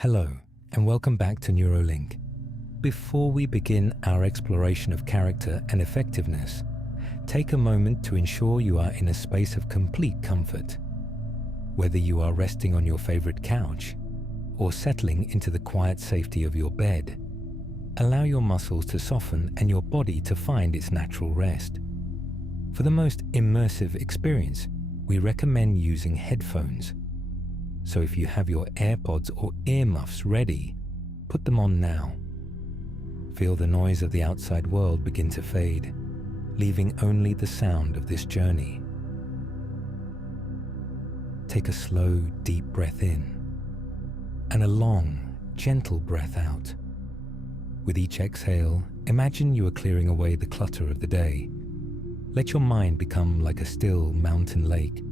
Hello, and welcome back to Neurolink. Before we begin our exploration of character and effectiveness, take a moment to ensure you are in a space of complete comfort. Whether you are resting on your favorite couch or settling into the quiet safety of your bed, allow your muscles to soften and your body to find its natural rest. For the most immersive experience, we recommend using headphones. So if you have your AirPods or earmuffs ready, put them on now. Feel the noise of the outside world begin to fade, leaving only the sound of this journey. Take a slow, deep breath in and a long, gentle breath out. With each exhale, imagine you are clearing away the clutter of the day. Let your mind become like a still mountain lake,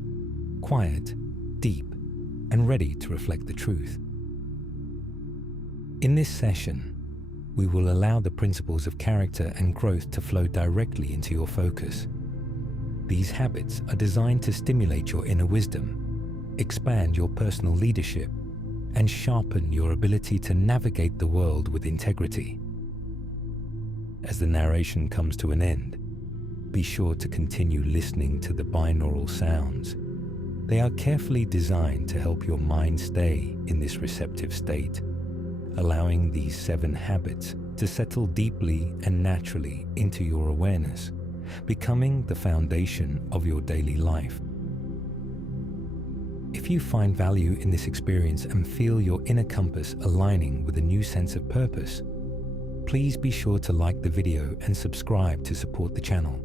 quiet, deep, and ready to reflect the truth. In this session, we will allow the principles of character and growth to flow directly into your focus. These habits are designed to stimulate your inner wisdom, expand your personal leadership, and sharpen your ability to navigate the world with integrity. As the narration comes to an end, be sure to continue listening to the binaural sounds. They are carefully designed to help your mind stay in this receptive state, allowing these 7 habits to settle deeply and naturally into your awareness, becoming the foundation of your daily life. If you find value in this experience and feel your inner compass aligning with a new sense of purpose, please be sure to like the video and subscribe to support the channel.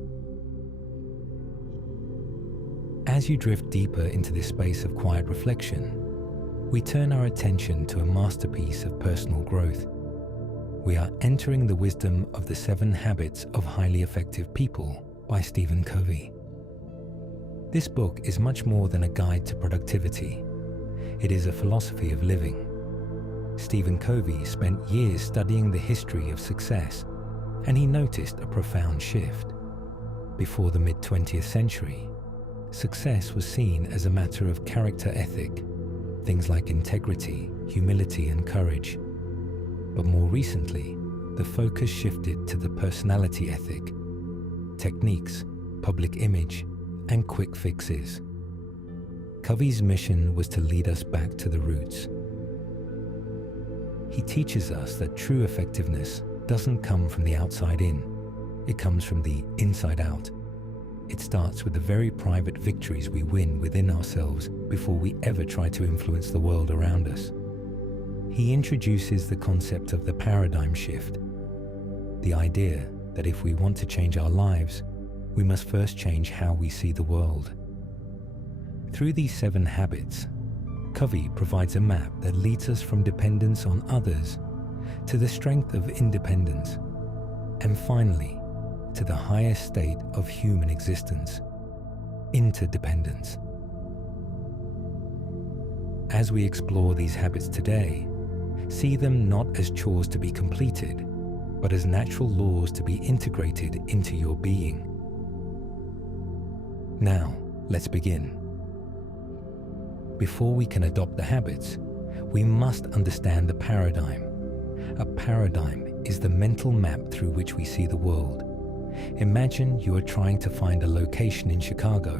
As you drift deeper into this space of quiet reflection, we turn our attention to a masterpiece of personal growth. We are entering the wisdom of the 7 Habits of Highly Effective People by Stephen Covey. This book is much more than a guide to productivity. It is a philosophy of living. Stephen Covey spent years studying the history of success, and he noticed a profound shift. Before the mid-20th century, success was seen as a matter of character ethic, things like integrity, humility, and courage. But more recently, the focus shifted to the personality ethic, techniques, public image, and quick fixes. Covey's mission was to lead us back to the roots. He teaches us that true effectiveness doesn't come from the outside in, it comes from the inside out. It starts with the very private victories we win within ourselves before we ever try to influence the world around us. He introduces the concept of the paradigm shift, the idea that if we want to change our lives, we must first change how we see the world. Through these 7 habits, Covey provides a map that leads us from dependence on others to the strength of independence, and finally, to the highest state of human existence, interdependence. As we explore these habits today, see them not as chores to be completed, but as natural laws to be integrated into your being. Now, let's begin. Before we can adopt the habits, we must understand the paradigm. A paradigm is the mental map through which we see the world. Imagine you are trying to find a location in Chicago,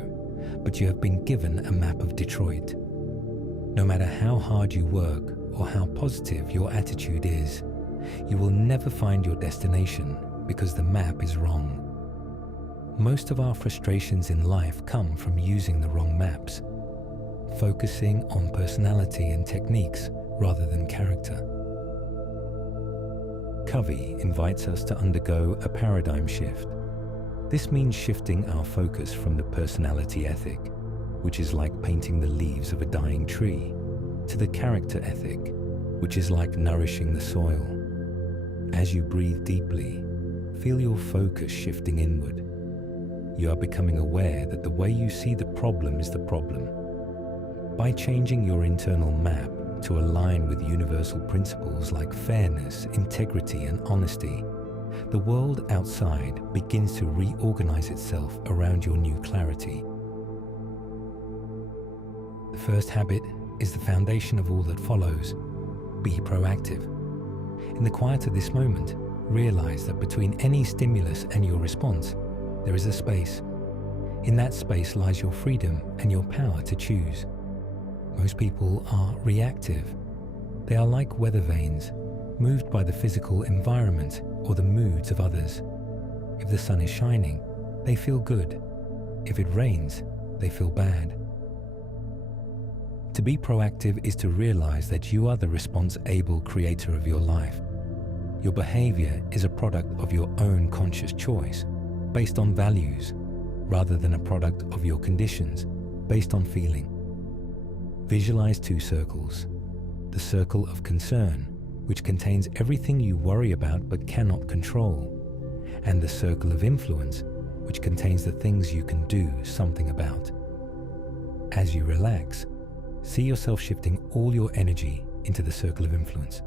but you have been given a map of Detroit. No matter how hard you work or how positive your attitude is, you will never find your destination because the map is wrong. Most of our frustrations in life come from using the wrong maps, focusing on personality and techniques rather than character. Covey invites us to undergo a paradigm shift. This means shifting our focus from the personality ethic, which is like painting the leaves of a dying tree, to the character ethic, which is like nourishing the soil. As you breathe deeply, feel your focus shifting inward. You are becoming aware that the way you see the problem is the problem. By changing your internal map to align with universal principles like fairness, integrity, and honesty, the world outside begins to reorganize itself around your new clarity. The first habit is the foundation of all that follows. be proactive. In the quiet of this moment, realize that between any stimulus and your response, there is a space. In that space lies your freedom and your power to choose. Most people are reactive. They are like weather vanes, moved by the physical environment or the moods of others. If the sun is shining, they feel good. If it rains, they feel bad. To be proactive is to realize that you are the response-able creator of your life. Your behavior is a product of your own conscious choice, based on values, rather than a product of your conditions, based on feeling. Visualize two circles. The circle of concern, which contains everything you worry about but cannot control, and the circle of influence, which contains the things you can do something about. As you relax, see yourself shifting all your energy into the circle of influence.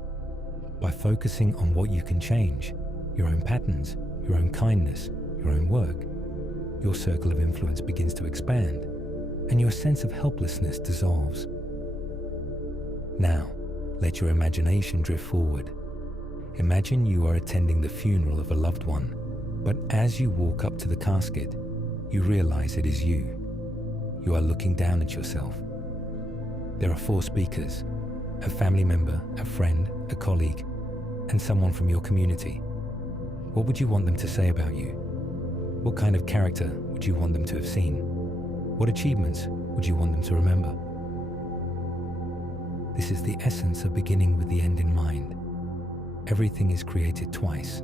By focusing on what you can change, your own patterns, your own kindness, your own work, your circle of influence begins to expand, and your sense of helplessness dissolves. Now, let your imagination drift forward. Imagine you are attending the funeral of a loved one, but as you walk up to the casket, you realize it is you. You are looking down at yourself. There are 4 speakers: a family member, a friend, a colleague, and someone from your community. What would you want them to say about you? What kind of character would you want them to have seen? What achievements would you want them to remember? This is the essence of beginning with the end in mind. Everything is created twice,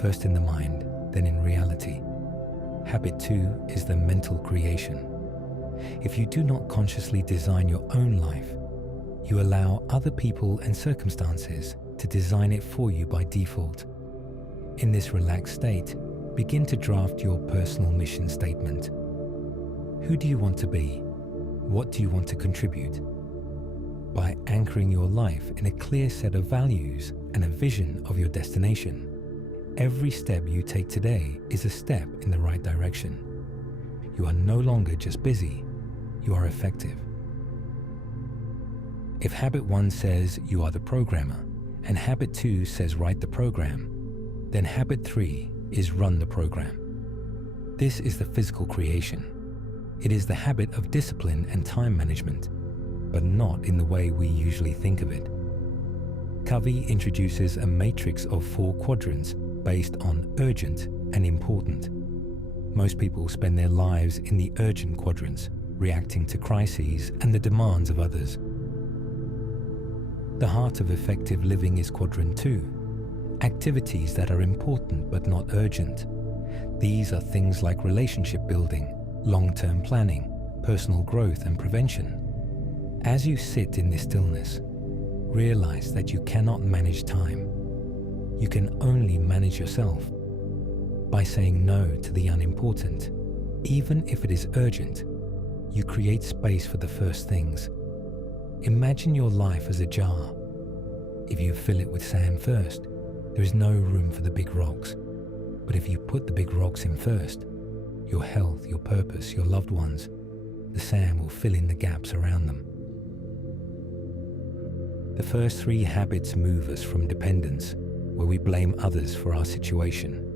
first in the mind, then in reality. Habit 2 is the mental creation. If you do not consciously design your own life, you allow other people and circumstances to design it for you by default. In this relaxed state, begin to draft your personal mission statement. Who do you want to be? What do you want to contribute? By anchoring your life in a clear set of values and a vision of your destination, every step you take today is a step in the right direction. You are no longer just busy, you are effective. If habit 1 says you are the programmer, and habit 2 says write the program, then habit 3 is run the program. This is the physical creation. It is the habit of discipline and time management, but not in the way we usually think of it. Covey introduces a matrix of 4 quadrants based on urgent and important. Most people spend their lives in the urgent quadrants, reacting to crises and the demands of others. The heart of effective living is quadrant 2, activities that are important but not urgent. These are things like relationship building, long-term planning, personal growth and prevention. As you sit in this stillness, realize that you cannot manage time. You can only manage yourself. By saying no to the unimportant, even if it is urgent, you create space for the first things. Imagine your life as a jar. If you fill it with sand first, there is no room for the big rocks. But if you put the big rocks in first, your health, your purpose, your loved ones, the sand will fill in the gaps around them. The first 3 habits move us from dependence, where we blame others for our situation,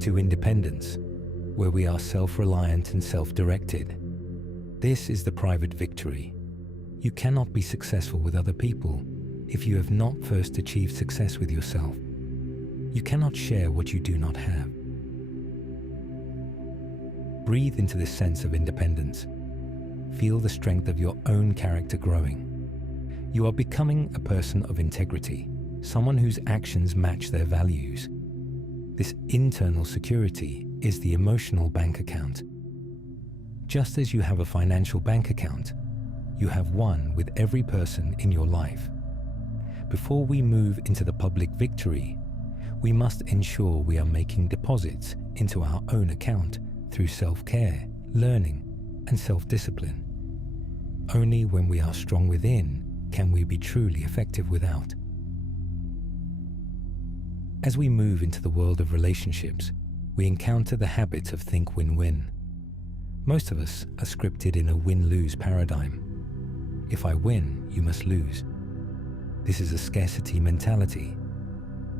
to independence, where we are self-reliant and self-directed. This is the private victory. You cannot be successful with other people if you have not first achieved success with yourself. You cannot share what you do not have. Breathe into this sense of independence. Feel the strength of your own character growing. You are becoming a person of integrity, someone whose actions match their values. This internal security is the emotional bank account. Just as you have a financial bank account, you have one with every person in your life. Before we move into the public victory, we must ensure we are making deposits into our own account through self-care, learning, and self-discipline. Only when we are strong within can we be truly effective without. As we move into the world of relationships, we encounter the habit of think win-win. Most of us are scripted in a win-lose paradigm. If I win, you must lose. This is a scarcity mentality,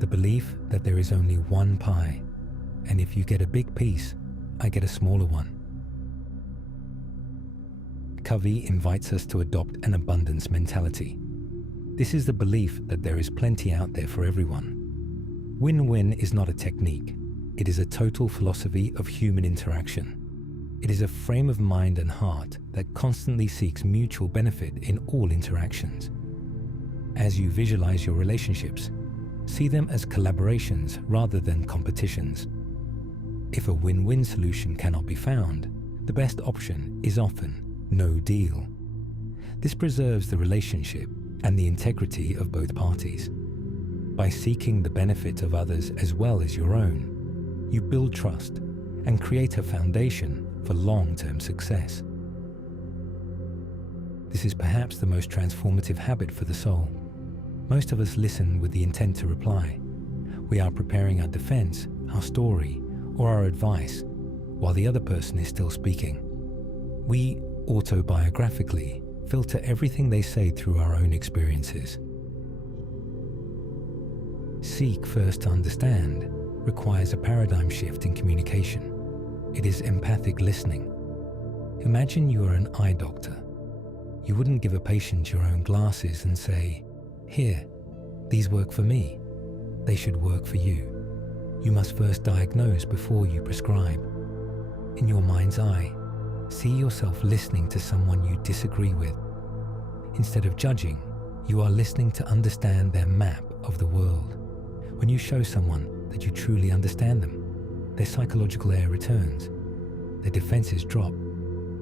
the belief that there is only one pie, and if you get a big piece, I get a smaller one. Covey invites us to adopt an abundance mentality. This is the belief that there is plenty out there for everyone. Win-win is not a technique. It is a total philosophy of human interaction. It is a frame of mind and heart that constantly seeks mutual benefit in all interactions. As you visualize your relationships, see them as collaborations rather than competitions. If a win-win solution cannot be found, the best option is often no deal. This preserves the relationship and the integrity of both parties. By seeking the benefit of others as well as your own, you build trust and create a foundation for long-term success. This is perhaps the most transformative habit for the soul. Most of us listen with the intent to reply. We are preparing our defense, our story, or our advice, while the other person is still speaking. We autobiographically filter everything they say through our own experiences. Seek first to understand requires a paradigm shift in communication. It is empathic listening. Imagine you are an eye doctor. You wouldn't give a patient your own glasses and say, "Here, these work for me. They should work for you." You must first diagnose before you prescribe. In your mind's eye, see yourself listening to someone you disagree with. Instead of judging, you are listening to understand their map of the world. When you show someone that you truly understand them, their psychological air returns. Their defenses drop.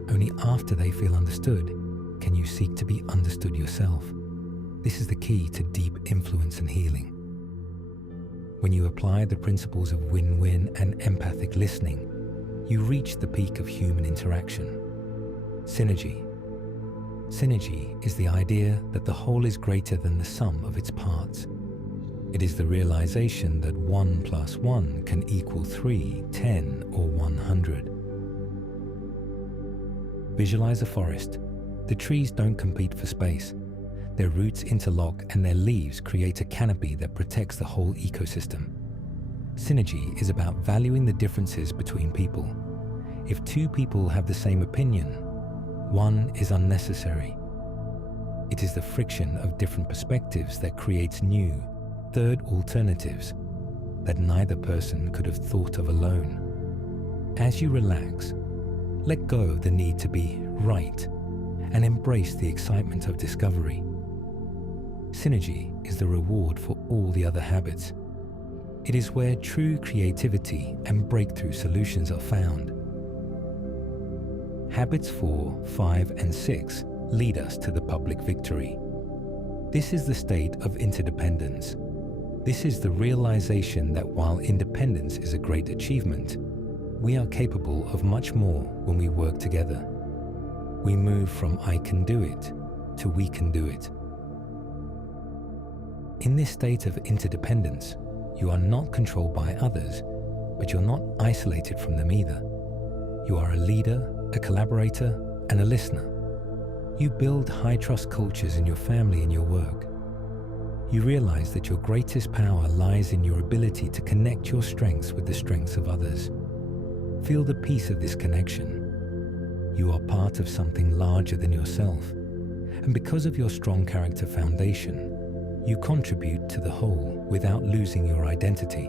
Only after they feel understood can you seek to be understood yourself. This is the key to deep influence and healing. When you apply the principles of win-win and empathic listening, you reach the peak of human interaction. Synergy. Synergy is the idea that the whole is greater than the sum of its parts. It is the realization that 1 + 1 can equal 3, 10, or 100. Visualize a forest. The trees don't compete for space. Their roots interlock and their leaves create a canopy that protects the whole ecosystem. Synergy is about valuing the differences between people. If two people have the same opinion, one is unnecessary. It is the friction of different perspectives that creates new, third alternatives that neither person could have thought of alone. As you relax, let go of the need to be right and embrace the excitement of discovery. Synergy is the reward for all the other habits. It is where true creativity and breakthrough solutions are found. Habits 4, 5, and 6 lead us to the public victory. This is the state of interdependence. This is the realization that while independence is a great achievement, we are capable of much more when we work together. We move from "I can do it" to "we can do it." In this state of interdependence, you are not controlled by others, but you're not isolated from them either. You are a leader, a collaborator, and a listener. You build high-trust cultures in your family and your work. You realize that your greatest power lies in your ability to connect your strengths with the strengths of others. Feel the peace of this connection. You are part of something larger than yourself, and because of your strong character foundation, you contribute to the whole without losing your identity.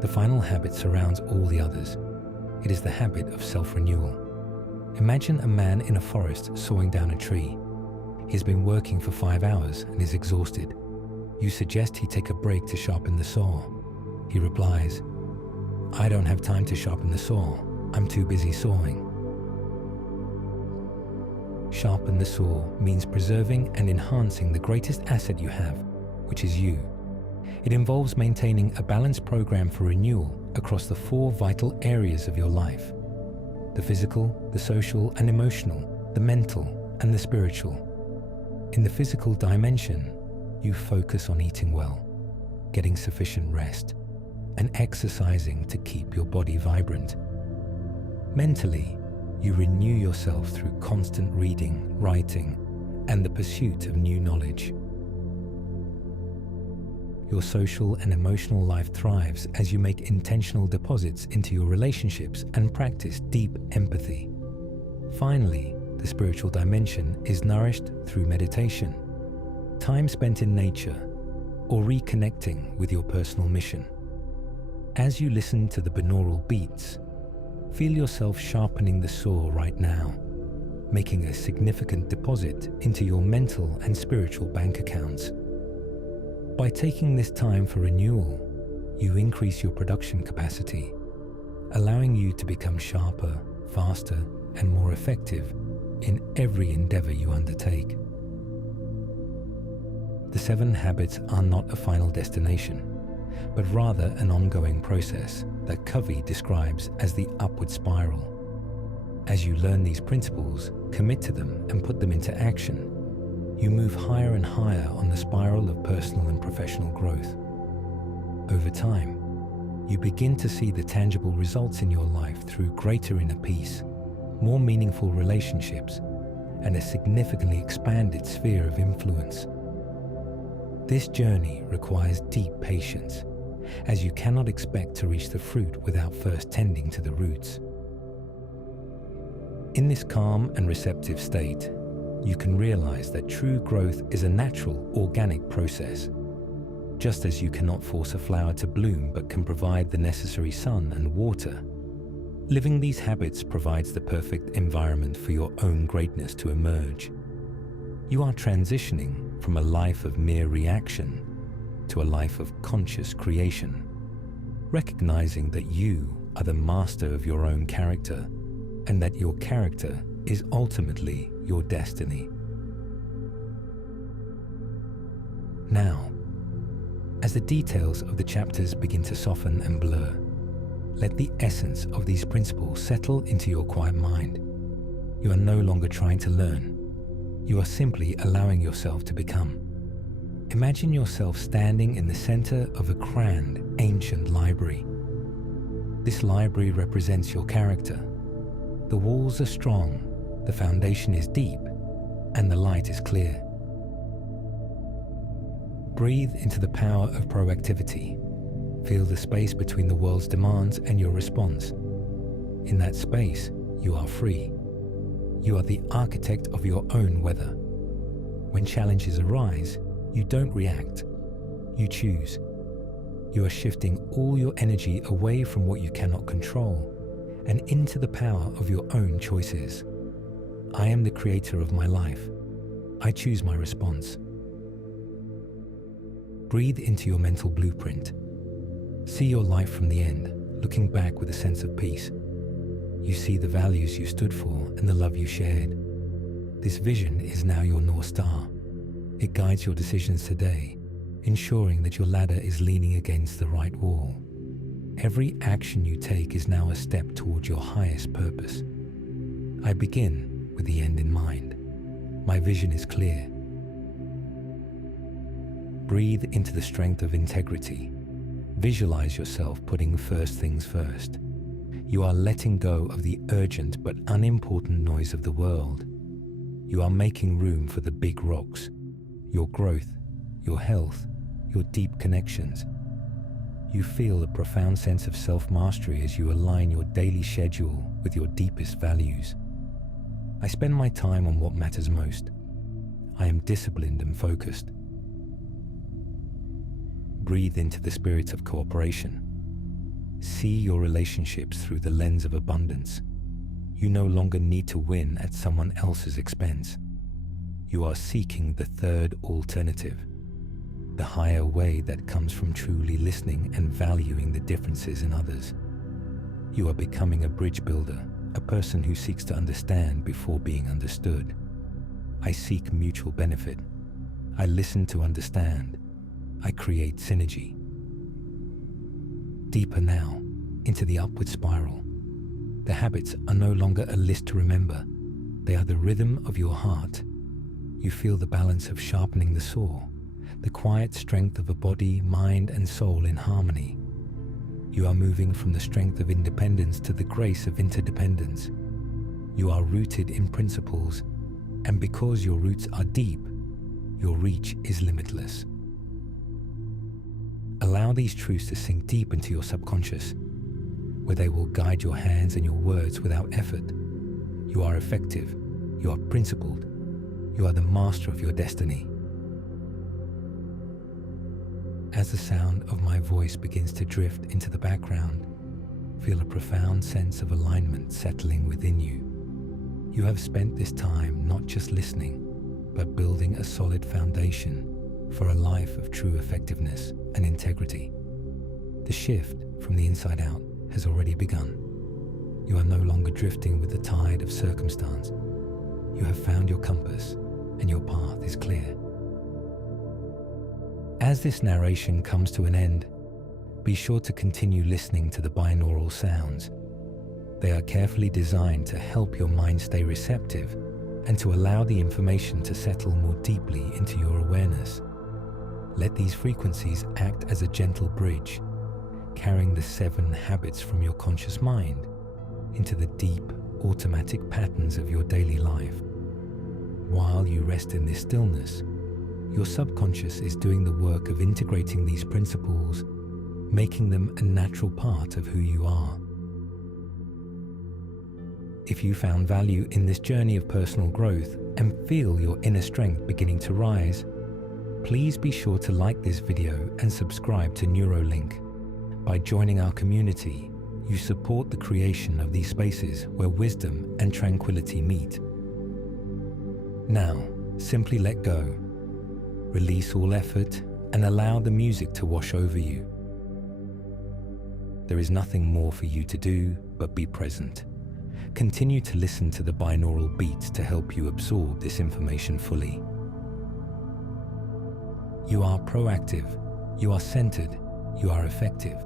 The final habit surrounds all the others. It is the habit of self-renewal. Imagine a man in a forest sawing down a tree. He's been working for 5 hours and is exhausted. You suggest he take a break to sharpen the saw. He replies, "I don't have time to sharpen the saw. I'm too busy sawing." Sharpen the saw means preserving and enhancing the greatest asset you have, which is you. It involves maintaining a balanced program for renewal across the 4 vital areas of your life: the physical, the social and emotional, the mental, and the spiritual. In the physical dimension, you focus on eating well, getting sufficient rest, and exercising to keep your body vibrant. Mentally, you renew yourself through constant reading, writing, and the pursuit of new knowledge. Your social and emotional life thrives as you make intentional deposits into your relationships and practice deep empathy. Finally, the spiritual dimension is nourished through meditation, time spent in nature, or reconnecting with your personal mission. As you listen to the binaural beats, feel yourself sharpening the saw right now, making a significant deposit into your mental and spiritual bank accounts. By taking this time for renewal, you increase your production capacity, allowing you to become sharper, faster, and more effective in every endeavor you undertake. The 7 habits are not a final destination, but rather an ongoing process that Covey describes as the upward spiral. As you learn these principles, commit to them, and put them into action, you move higher and higher on the spiral of personal and professional growth. Over time, you begin to see the tangible results in your life through greater inner peace, more meaningful relationships, and a significantly expanded sphere of influence. This journey requires deep patience, as you cannot expect to reach the fruit without first tending to the roots. In this calm and receptive state, you can realize that true growth is a natural, organic process. Just as you cannot force a flower to bloom but can provide the necessary sun and water, living these habits provides the perfect environment for your own greatness to emerge. You are transitioning from a life of mere reaction to a life of conscious creation, recognizing that you are the master of your own character and that your character is ultimately your destiny. Now, as the details of the chapters begin to soften and blur, let the essence of these principles settle into your quiet mind. You are no longer trying to learn. You are simply allowing yourself to become. Imagine yourself standing in the center of a grand, ancient library. This library represents your character. The walls are strong, the foundation is deep, and the light is clear. Breathe into the power of proactivity. Feel the space between the world's demands and your response. In that space, you are free. You are the architect of your own weather. When challenges arise, you don't react. You choose. You are shifting all your energy away from what you cannot control and into the power of your own choices. I am the creator of my life. I choose my response. Breathe into your mental blueprint. See your life from the end, looking back with a sense of peace. You see the values you stood for and the love you shared. This vision is now your North Star. It guides your decisions today, ensuring that your ladder is leaning against the right wall. Every action you take is now a step toward your highest purpose. I begin with the end in mind. My vision is clear. Breathe into the strength of integrity. Visualize yourself putting first things first. You are letting go of the urgent but unimportant noise of the world. You are making room for the big rocks, your growth, your health, your deep connections. You feel a profound sense of self-mastery as you align your daily schedule with your deepest values. I spend my time on what matters most. I am disciplined and focused. Breathe into the spirit of cooperation. See your relationships through the lens of abundance. You no longer need to win at someone else's expense. You are seeking the third alternative, the higher way that comes from truly listening and valuing the differences in others. You are becoming a bridge builder, a person who seeks to understand before being understood. I seek mutual benefit. I listen to understand. I create synergy. Deeper now, into the upward spiral. The habits are no longer a list to remember. They are the rhythm of your heart. You feel the balance of sharpening the saw, the quiet strength of a body, mind, and soul in harmony. You are moving from the strength of independence to the grace of interdependence. You are rooted in principles, And because your roots are deep, your reach is limitless. Allow these truths to sink deep into your subconscious, where they will guide your hands and your words without effort. You are effective. You are principled. You are the master of your destiny. As the sound of my voice begins to drift into the background, feel a profound sense of alignment settling within you. You have spent this time not just listening, but building a solid foundation for a life of true effectiveness and integrity. The shift from the inside out has already begun. You are no longer drifting with the tide of circumstance. You have found your compass, and your path is clear. As this narration comes to an end, be sure to continue listening to the binaural sounds. They are carefully designed to help your mind stay receptive and to allow the information to settle more deeply into your awareness. Let these frequencies act as a gentle bridge, carrying the 7 habits from your conscious mind into the deep, automatic patterns of your daily life. While you rest in this stillness, your subconscious is doing the work of integrating these principles, making them a natural part of who you are. If you found value in this journey of personal growth and feel your inner strength beginning to rise, please be sure to like this video and subscribe to Neurolink. By joining our community, you support the creation of these spaces where wisdom and tranquility meet. Now, simply let go. Release all effort and allow the music to wash over you. There is nothing more for you to do but be present. Continue to listen to the binaural beats to help you absorb this information fully. You are proactive, you are centered, you are effective.